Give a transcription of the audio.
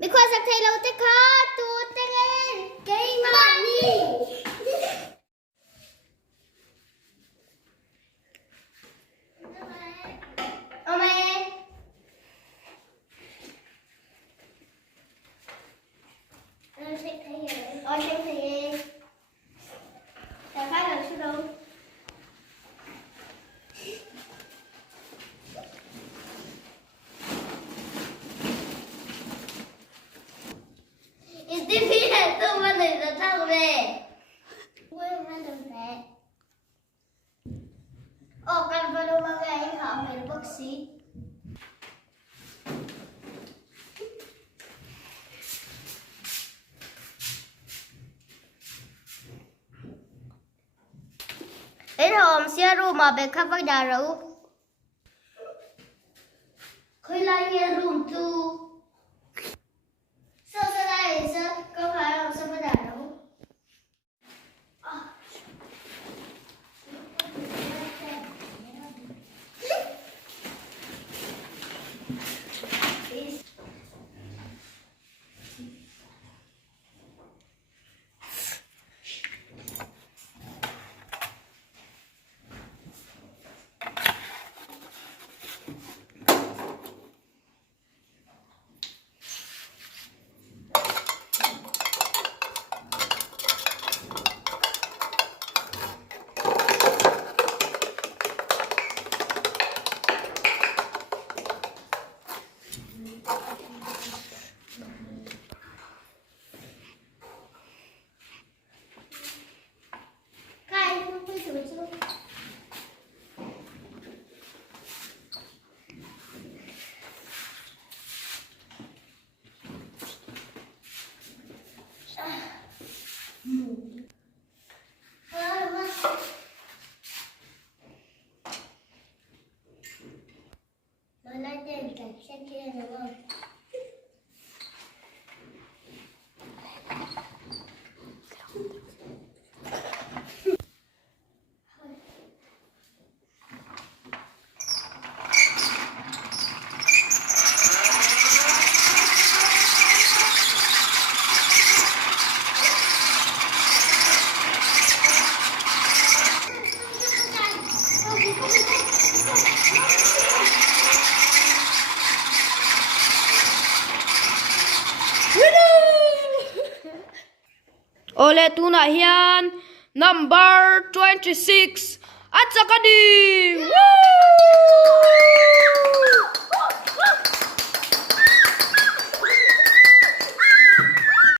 Because I tell you the car to the game money. Cần vào đâu mà cái họ phải bác sĩ. Đến hôm xưa room mà bé khắp với đà rấu. Khơi lại nghe room tu. Sao sao đây sao có phải không sao với đà rấu. Nói tên cảnh sát kia đúng không? Ole tuna hian number 26 Achakadi. Woo!